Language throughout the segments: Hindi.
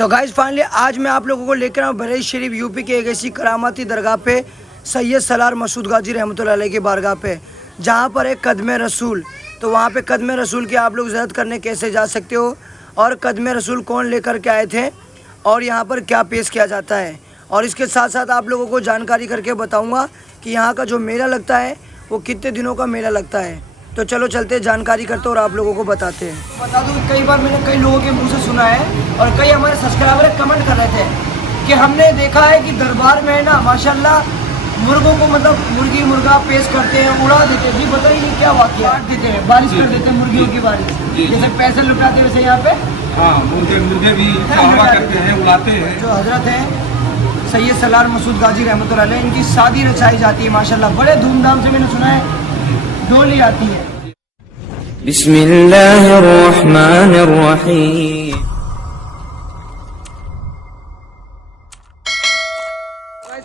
तो गाइस फाइनली आज मैं आप लोगों को लेकर आऊँ बरेली शरीफ यूपी के एक ऐसी करामाती दरगाह पे सैयद सलार मसूद गाजी रहमतुल्लाह अलैह की बारगाह पे, जहाँ पर एक कदम रसूल। तो वहाँ पे कदम रसूल की आप लोग ज़ियारत करने कैसे जा सकते हो और कदम रसूल कौन लेकर के आए थे और यहाँ पर क्या पेश किया जाता है, और इसके साथ साथ आप लोगों को जानकारी करके बताऊँगा कि यहाँ का जो मेला लगता है वो कितने दिनों का मेला लगता है। तो चलो चलते जानकारी करते और आप लोगों को बताते हैं। बता दूँ कई बार मैंने कई लोगों के मुंह से सुना है और कई हमारे सब्सक्राइबर कमेंट कर रहे थे कि हमने देखा है कि दरबार में ना माशाल्लाह मुर्गों को मतलब मुर्गी मुर्गा पेश करते हैं, उड़ा देते हैं। जी बताइए ये क्या वाक़या देते हैं, बारिश कर देते हैं मुर्गियों की बारिश, जैसे पैसे लुटाते वैसे यहाँ पे हाँ मुर्गे भी करते हैं, उड़ाते हैं। जो हजरत हैं सैयद सलार मसूद गाजी रहमतुल्लाह अलैह, इनकी शादी रचाई जाती है माशाल्लाह बड़े धूमधाम से। मैंने सुना है डोली आती है। बिस्मिल्लाहिर्रहमानिर्रहीम।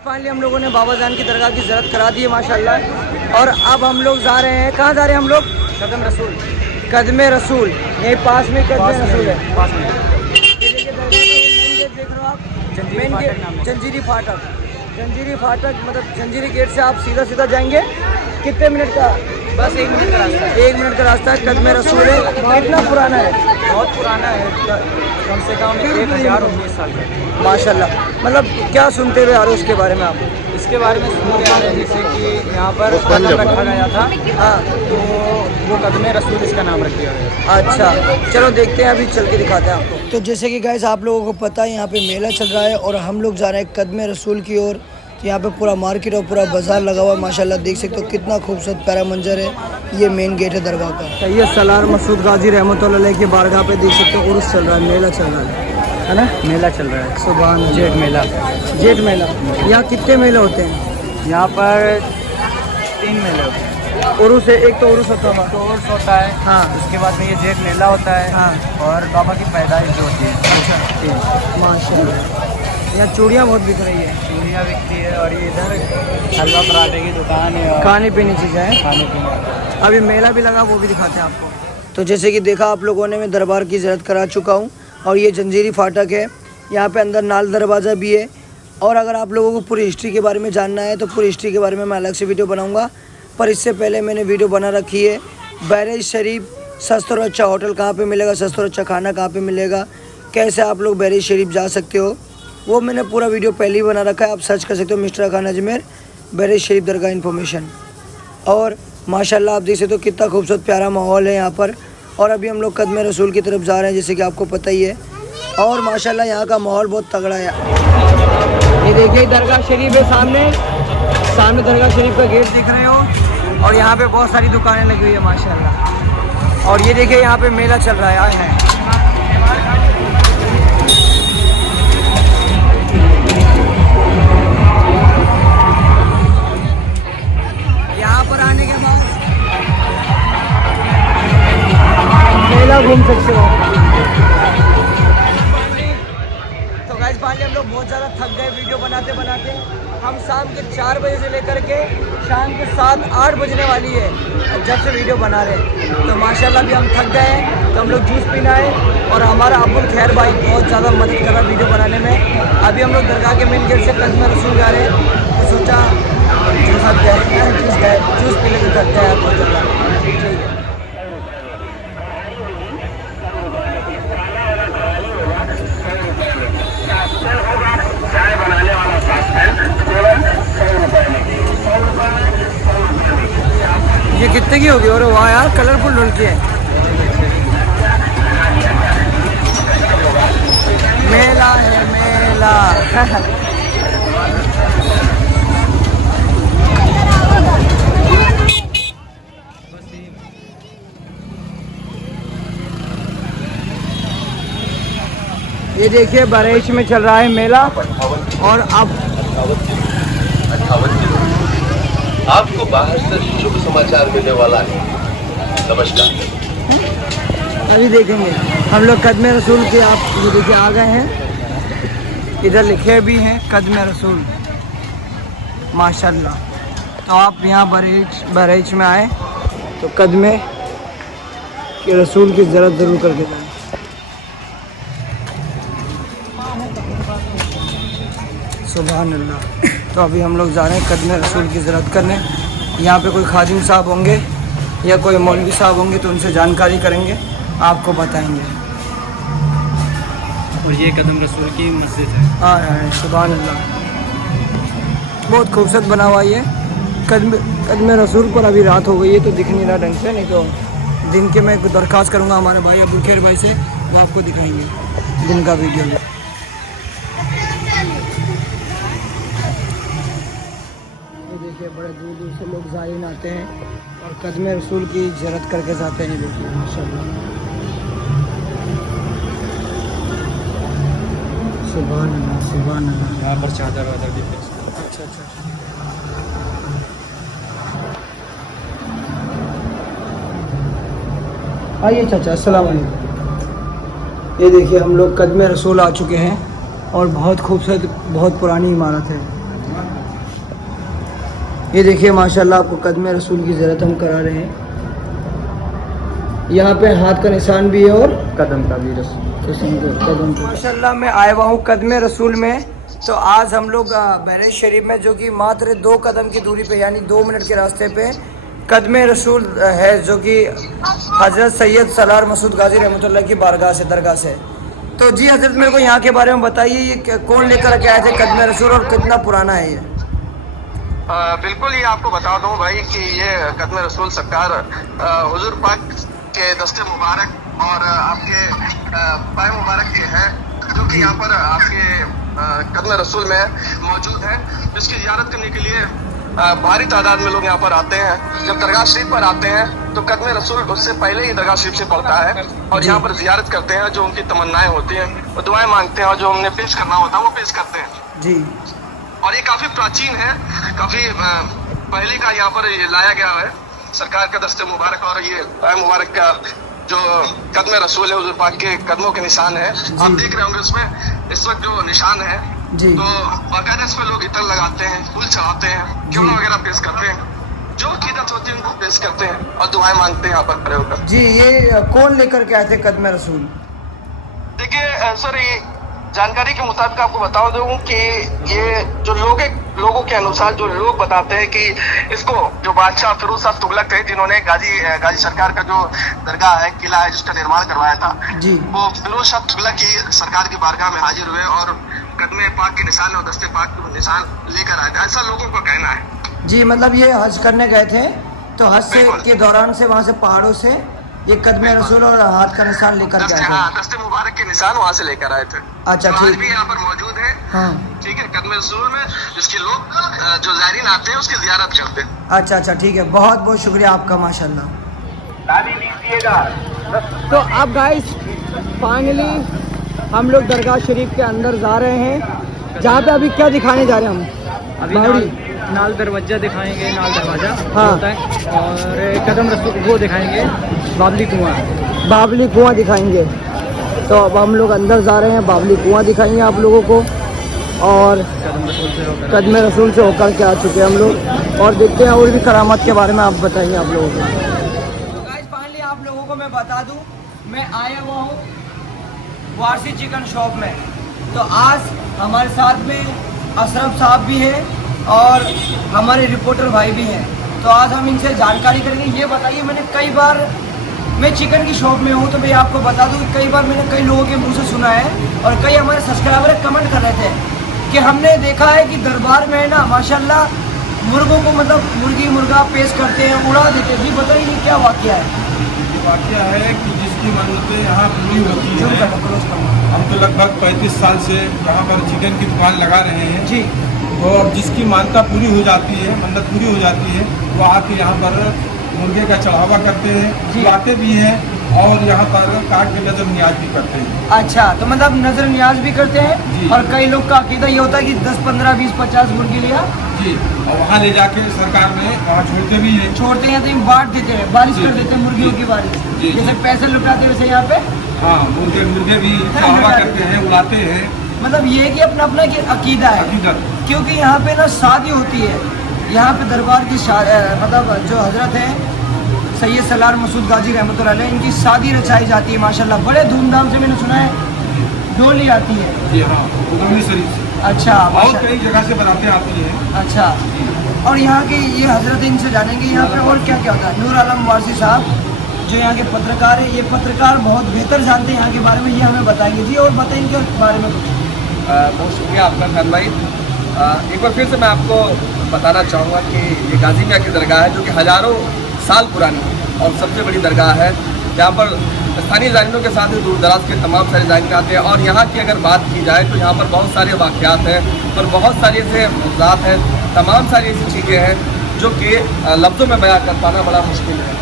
फाइनली हम लोगों ने बाबा जान की दरगाह की ज़ियारत करा दी है माशाल्लाह, और अब हम लोग जा रहे हैं, कहाँ जा रहे हैं हम लोग? कदम रसूल। कदम रसूल यही पास में कदम रसूल है, पास में। देख रहे हो आप मेन गेट जंजीरी फाटक, जंजीरी फाटक मतलब जंजीरी गेट से आप सीधा सीधा जाएंगे। कितने मिनट का? बस 1 मिनट का रास्ता है। 1 मिनट का रास्ता है। कदम रसूल है। कितना पुराना है? बहुत पुराना है, कम से कम 1019 साल का माशाल्लाह। मतलब क्या सुनते हुए आ रहे हो उसके बारे में आप? इसके बारे में सुनते आ रहे हैं जैसे कि यहाँ पर कदम रखा गया था, हाँ, तो वो कदम रसूल इसका नाम रख दिया गया। अच्छा चलो देखते हैं, अभी चल के दिखाते हैं आपको। तो जैसे कि गाइस आप लोगों को पता है यहाँ पे मेला चल रहा है और हम लोग जा रहे हैं कदम रसूल की ओर। तो यहाँ पे पूरा मार्केट और पूरा बाजार लगा हुआ है माशाल्लाह, देख सकते हो कितना खूबसूरत प्यारा मंजर है। ये मेन गेट है दरगाह का। सैयद सलार मसूद गाजी रहमतुल्लाह अलैह की बारगाह पे देख सकते हो उर्स चल रहा है, मेला चल रहा है ना? मेला चल रहा है, सुभान जेठ मेला। जेठ मेला। यहाँ कितने मेले होते हैं? यहाँ पर 3 मेले होते हैं। उर्स है, एक तो उर्स होता है, तो उर्स होता है, हाँ, उसके बाद में ये जेठ मेला होता है, हाँ, और बाबा की पैदाइश जो होती है। माशाल्लाह। यहाँ चूड़ियाँ बहुत बिक रही है, चूड़ियाँ बिकती है, और ये इधर हलवा पराठे की दुकान है, खाने पीने चीज़ें हैं। खाने पीने। अभी मेला भी लगा, वो भी दिखाते हैं आपको। तो जैसे कि देखा आप लोगों ने, मैं दरबार की ज़ियारत करा चुका हूँ और ये जंजीरी फाटक है। यहाँ पे अंदर नाल दरवाज़ा भी है, और अगर आप लोगों को पूरी हिस्ट्री के बारे में जानना है तो पूरी हिस्ट्री के बारे में मैं अलग से वीडियो बनाऊँगा। पर इससे पहले मैंने वीडियो बना रखी है बरेली शरीफ सस्ता और अच्छा होटल कहाँ पे मिलेगा, सस्ता और अच्छा खाना कहाँ पे मिलेगा, कैसे आप लोग बरेली शरीफ जा सकते हो, वो मैंने पूरा वीडियो पहले ही बना रखा है। आप सर्च कर सकते हो मिस्टर खान अजमेर बरेली शरीफ दरगाह इन्फॉर्मेशन। और माशाल्लाह आप देख सकते हो कितना खूबसूरत प्यारा माहौल है यहाँ पर। और अभी हम लोग कदम रसूल की तरफ जा रहे हैं जैसे कि आपको पता ही है, और माशाल्लाह यहाँ का माहौल बहुत तगड़ा है। ये देखिए दरगाह शरीफ है, सामने सामने दरगाह शरीफ का गेट दिख रहे हो, और यहाँ पे बहुत सारी दुकानें लगी हुई है माशाल्लाह। और ये देखिए यहाँ पे मेला चल रहा है, आए हैं। यहाँ पर आने के बाद मेला घूम सकते हो। तो गाइस फाइनली हम लोग बहुत ज़्यादा थक गए वीडियो बनाते बनाते। हम शाम के 4 बजे से लेकर के शाम के 7-8 बजने वाली है जब से वीडियो बना रहे हैं। तो माशाल्लाह अभी हम थक गए हैं, तो हम लोग जूस पीना है, और हमारा अब्दुल खैर भाई बहुत ज़्यादा मदद कर रहा है वीडियो बनाने में। अभी हम लोग दरगाह के मेन गेट से कदम रसूल जा रहे हैं, तो सोचा जूस पी लेके करते हैं बहुत ज़्यादा। ये कितने की होगी? और वाह यार कलरफुल ढोलकी है। मेला है मेला। ये देखिए बरेली में चल रहा है मेला, और अब आपको बाहर से शुभ समाचार मिलने वाला है। नमस्कार। अभी देखेंगे हम लोग कदम रसूल के, आप ये देखिए आ गए हैं, इधर लिखे भी हैं कदम रसूल माशाल्लाह। तो आप यहाँ बरेली में आए तो कदम के रसूल की ज़रूरत ज़रूर करके जाएं। सुभान अल्लाह। तो अभी हम लोग जा रहे हैं कदम रसूल की ज़ियारत करने। यहाँ पे कोई खादिम साहब होंगे या कोई मौलवी साहब होंगे तो उनसे जानकारी करेंगे, आपको बताएंगे। और ये कदम रसूल की मस्जिद है। हाँ हाँ, सुभान अल्लाह, बहुत खूबसूरत बना हुआ ये कदम रसूल पर। अभी रात हो गई है तो दिख नहीं रहा ढंग से, नहीं तो दिन के मैं दरख्वास्त करूँगा हमारे भाई अब्दुल खैर भाई से, वो आपको दिखाएंगे दिन का वीडियो में। ये देखिए बड़े दूर दूर से लोग ज़ायरीन आते हैं और कदम रसूल की ज़ियारत करके जाते हैं। देखिए माशाल्लाह, सुभान अल्लाह सुभान अल्लाह। यहाँ पर चादर वादर भी पेश करते हैं। अच्छा अच्छा, आइए चाचा, अस्सलाम वालेकुम। ये देखिए हम लोग कदम रसूल आ चुके हैं और बहुत खूबसूरत, बहुत पुरानी इमारत है। ये देखिए माशाल्लाह, आपको कदम रसूल की ज़ियारत हम करा रहे हैं। यहाँ पे हाथ का निशान भी है और कदम का भी कदम। माशाल्लाह मैं आया हुआ हूँ कदम रसूल में। तो आज हम लोग बहरीन शरीफ में, जो कि मात्र 2 कदम की दूरी पे, यानी 2 मिनट के रास्ते पे कदम रसूल है, जो कि हज़रत सैयद सलार मसूद गाजी रहमतुल्लाह की बारगाह से, दरगाह से। तो जी हज़रत, मेरे को यहाँ के बारे में बताइए, ये कौन लेकर के आए थे कदम रसूल और कितना पुराना है ये? बिल्कुल, ये आपको बता दूं भाई कि ये कदम रसूल सरकार हुजूर पाक के दस्ते मुबारक और आपके पाए मुबारक के हैं, जो कि यहाँ पर आपके कदम रसूल में मौजूद है, जिसकी ज़ियारत करने के लिए भारी तादाद में लोग यहाँ पर आते हैं। जब दरगाह शरीफ पर आते हैं तो कदम रसूल उससे पहले ही दरगाह शरीफ से पढ़ता है और यहाँ पर ज़ियारत करते हैं, जो उनकी तमन्नाएं होती हैं वो दुआएं मांगते हैं और जो हमने पेश करना होता है वो पेश करते हैं जी। और ये काफ़ी प्राचीन है, काफ़ी पहले का यहाँ पर ये लाया गया है सरकार का दस्ते मुबारक, और ये पाए मुबारक का जो कदम रसूल है हुजूर पाक के कदमों के निशान है। आप देख रहे होंगे उसमें इस वक्त जो निशान है जी। तो बाकायदा इस पर लोग इतर लगाते हैं, फूल चढ़ाते हैं, क्यों वगैरह पेश करते हैं, जो कीदत होती है उनको पेश करते हैं और दुआएं मांगते हैं यहाँ पर खड़े होकर। जी, ये कौन लेकर के आए थे कदम रसूल? देखिए सर, ये जानकारी के मुताबिक आपको बता दूं कि ये जो लोगों के अनुसार जो लोग बताते हैं कि इसको जो बादशाह फिरोज शाह तुगलक थे, जिन्होंने गाजी सरकार का जो दरगाह है, किला है, जिसका निर्माण करवाया था जी, वो फिरोज शाह तुगलक की सरकार की बारगाह में हाजिर हुए और कदम पाक के निशान और दस्ते पाक के निशान लेकर आए थे, ऐसा लोगों का कहना है। जी, मतलब ये हज करने गए थे तो हज से के दौरान से वहाँ से पहाड़ों से ये कदम रसूल और हाथ का निशान लेकर के आए थे। हाँ, दस्ते मुबारक के निशान वहाँ से लेकर आए थे। अच्छा, तो आज ठीक भी यहाँ पर मौजूद है। हाँ ठीक है, कदम रसूल में जिसके लोग जो ज़ायरीन आते हैं उसकी ज़ियारत करते हैं। अच्छा अच्छा, ठीक है, बहुत बहुत शुक्रिया आपका माशाल्लाह। तो अब गाइस फाइनली हम लोग दरगाह शरीफ के अंदर जा रहे हैं, जहाँ पे अभी क्या दिखाने जा रहे हैं हम? अभी नाल दरवाजा दिखाएंगे, नाल दरवाजा हाँ। होता है, और कदम रसूल वो दिखाएंगे, बाबली कुआं। बाबली कुआं दिखाएंगे। तो अब हम लोग अंदर जा रहे हैं, बाबली कुआं दिखाएंगे आप लोगों को, और कदम रसूल से होकर के आ चुके हैं हम लोग, और देखते हैं और भी करामत के बारे में आप बताइए आप लोगों को। फाइनली आप लोगों को मैं बता दूं, मैं आया हुआ हूँ वारसी चिकन शॉप में। तो आज हमारे साथ में अशरफ साहब भी हैं और हमारे रिपोर्टर भाई भी हैं। तो आज हम इनसे जानकारी करेंगे। ये बताइए, मैंने कई बार, मैं चिकन की शॉप में हूँ तो मैं आपको बता दूँ कि कई बार मैंने कई लोगों के मुंह से सुना है और कई हमारे सब्सक्राइबर कमेंट कर रहे थे कि हमने देखा है कि दरबार में है ना माशाल्लाह मुर्गों को, मतलब मुर्गी मुर्गा पेश करते हैं, उड़ा देते हैं। जी बताइए, ये क्या वाक़या है? वाक़या है कि जिसकी मन्नतें यहाँ पूरी होती हैं, हम तो लगभग 35 साल से यहाँ पर चिकन की दुकान लगा रहे हैं जी। और जिसकी मान्यता पूरी हो जाती है, मन्नत पूरी हो जाती है, वो आके यहाँ पर मुर्गे का चढ़ावा करते हैं, खिलाते भी हैं और यहाँ पर काट के नजर नियाज भी करते हैं। अच्छा, तो मतलब नजर नियाज भी करते हैं। और कई लोग का अकीदा ये होता है कि 10, 15, 20, 50 मुर्गी लिया जी, और वहाँ ले जाके सरकार में वहाँ छोड़ते भी हैं। छोड़ते हैं तो ये बांट देते हैं, बारिश कर देते हैं मुर्गियों की बारिश। जी। जैसे पैसे लुटाते हैं वैसे यहाँ पे हाँ, मुर्गे भी चढ़ावा करते हैं, उड़ाते हैं। मतलब ये है कि अपना अपना एक अकीदा है, हकीकत। क्योंकि यहाँ पे ना शादी होती है, यहाँ पे दरबार की मतलब जो हजरत है सैयद सलार मसूद गाजी रहमतुल्लाह अलैह, इनकी शादी रचाई जाती है माशाल्लाह, बड़े धूमधाम से। मैंने सुना है डोली आती है। जी हाँ, उदौली शरीफ से अच्छा, बहुत माशा- कई जगह से बनाते आती है। अच्छा। और यहाँ के ये हजरत इनसे जानेंगे यहाँ पे और क्या क्या होता है। नूर आलम वारसी साहब जो यहाँ के पत्रकार है, ये पत्रकार बहुत बेहतर जानते हैं यहाँ के बारे में, ये हमें बताएंगे जी। और बताएं इनके बारे में कुछ। बहुत शुक्रिया आपका खान भाई। एक बार फिर से मैं आपको बताना चाहूँगा कि ये गाजी मियाँ की दरगाह है जो कि हज़ारों साल पुरानी है और सबसे बड़ी दरगाह है, जहाँ पर स्थानीय ज़ायरीनों के साथ ही दूर दराज के तमाम सारे ज़ायरीन आते हैं। और यहाँ की अगर बात की जाए तो यहाँ पर बहुत सारे वाक़यात हैं और बहुत सारी ऐसे मौज़ूआत हैं, तमाम सारी ऐसी चीज़ें हैं जो कि लफ्ज़ों में बयां कर पाना बड़ा मुश्किल है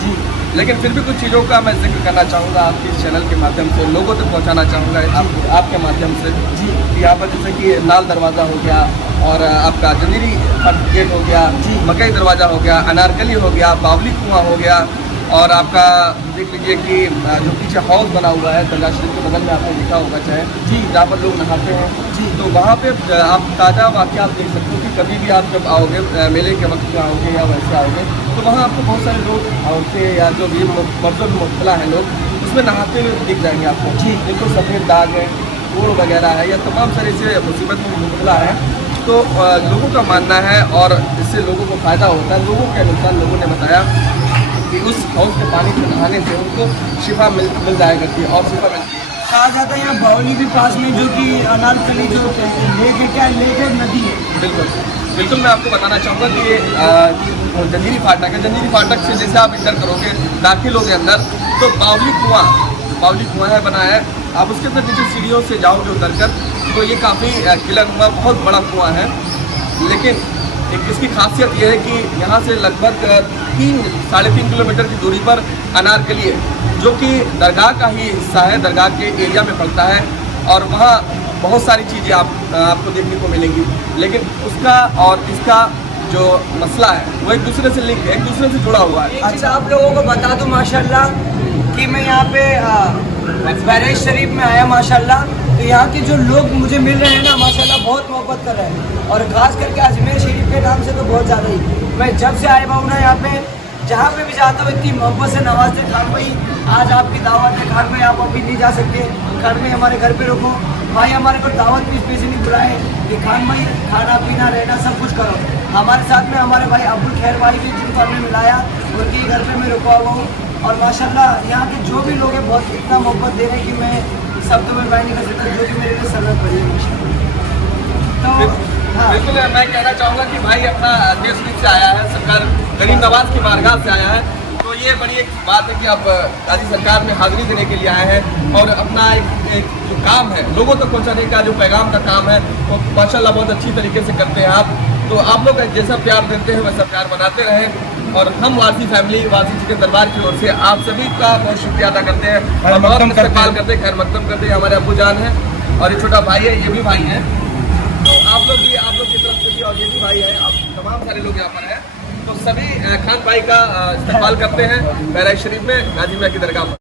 जी। लेकिन फिर भी कुछ चीज़ों का मैं जिक्र करना चाहूँगा आपके इस चैनल के माध्यम से, लोगों तक पहुँचाना चाहूँगा आपके माध्यम से जी। यहाँ पर जैसे कि लाल दरवाज़ा हो गया और आपका जंजीरी गेट हो गया जी, मकई दरवाज़ा हो गया, अनारकली हो गया, बावली कुआँ हो गया, और आपका देख लीजिए कि जो पीछे हाउस बना हुआ है दरगाह शरीफ के बगल में आपने देखा होगा चाहे जी, जहाँ पर लोग नहाते हैं जी। तो वहाँ पे आप ताज़ा वाक़या आप देख सकते हो कि कभी भी आप जब आओगे मेले के वक्त में आओगे या वैसे आओगे तो वहाँ आपको बहुत सारे लोग औरतें या जो भी मर्दों में मुब्तला है लोग उसमें नहाते हुए दिख जाएंगे आपको जी। बिल्कुल सफ़ेद दाग है, कोड़ वगैरह है या तमाम सारे से मुसीबत में मुब्तला है। तो लोगों का मानना है और इससे लोगों को फ़ायदा होता है। लोगों के अनुसार लोगों ने बताया कि उस हाउस के पानी से नहाने से उनको शिफा मिल जाया करती है और शिफा मिलती है। कहा जाता है यहाँ बावली भी पास में जो कि अनारकली जो लेक है, क्या लेक है, नदी है। बिल्कुल बिल्कुल, मैं आपको बताना चाहूँगा कि ये जंजीरी फाटक है। जंजीरी फाटक से जैसे आप इंटर करोगे, दाखिल होगे अंदर, तो बावली कुआँ है बना है। आप उसके अंदर नीचे सीढ़ियों से जाओगे उतर कर, तो ये काफ़ी किला नुमा बहुत बड़ा कुआँ है। लेकिन एक इसकी खासियत यह है कि यहाँ से लगभग 3-3.5 किलोमीटर की दूरी पर अनारकली है जो कि दरगाह का ही हिस्सा है, दरगाह के एरिया में पड़ता है और वहाँ बहुत सारी चीज़ें आपको देखने को मिलेंगी। लेकिन उसका और इसका जो मसला है वो एक दूसरे से लिंक है, एक दूसरे से जुड़ा हुआ है। अच्छा, आप लोगों को बता दूं माशाल्लाह कि मैं यहाँ पे बैराज शरीफ में आया माशाल्लाह, तो यहाँ के जो लोग मुझे मिल रहे हैं ना माशाल्लाह बहुत मोहब्बत कर रहे हैं और ख़ास करके अजमेर शरीफ के नाम से तो बहुत ज़्यादा ही। मैं जब से आया हूँ ना यहाँ पे, जहाँ पे भी जाता हूँ इतनी मोहब्बत से नवाजते। खान भाई आज आपकी दावत है, खान भाई आप अभी नहीं जा सकते, खान भाई हमारे घर पे रुको, भाई हमारे को दावत भी स्पेशली बुलाए कि खान भाई खाना पीना रहना सब कुछ करो। हमारे साथ में हमारे भाई अब्दुल खैर भाई भी जिनको हमने मिलाया, उनके घर पे मैं रुका हुआ हूँ और माशाल्लाह यहाँ के जो भी लोग हैं बहुत इतना मोहब्बत दे रहे हैं कि मैं सब तो मैं भाई नहीं कर सकता, जो कि मेरे लिए सरत पड़ी है। तो हाँ, बिल्कुल, मैं कहना चाहूँगा कि भाई अपना देश से आया है, सरकार गरीब नवाज की बारगाह से आया है, तो ये बड़ी एक बात है कि आप गाजी सरकार में हाजिरी देने के लिए आए हैं और अपना एक जो काम है लोगों तक पहुँचाने का, जो पैगाम का काम है वो माशाल्लाह बहुत अच्छी तरीके से करते हैं आप। तो आप लोग जैसा प्यार देते हैं वैसा प्यार बनाते रहें और हम वारसी फैमिली, वारसी चिकन दरबार की ओर से आप सभी का बहुत शुक्रिया अदा करते हैं और बहुत इस्तेमाल करते हैं, खैर मकदम करते हैं। हमारे अब्बू जान है और ये छोटा भाई है, ये भी भाई है, तो आप लोग की तरफ से भी और ये भी भाई है, आप तमाम सारे लोग यहाँ पर हैं। तो सभी खान भाई का इस्तेमाल करते हैं बैराज शरीफ में गाजी मियाँ की दरगाह पर।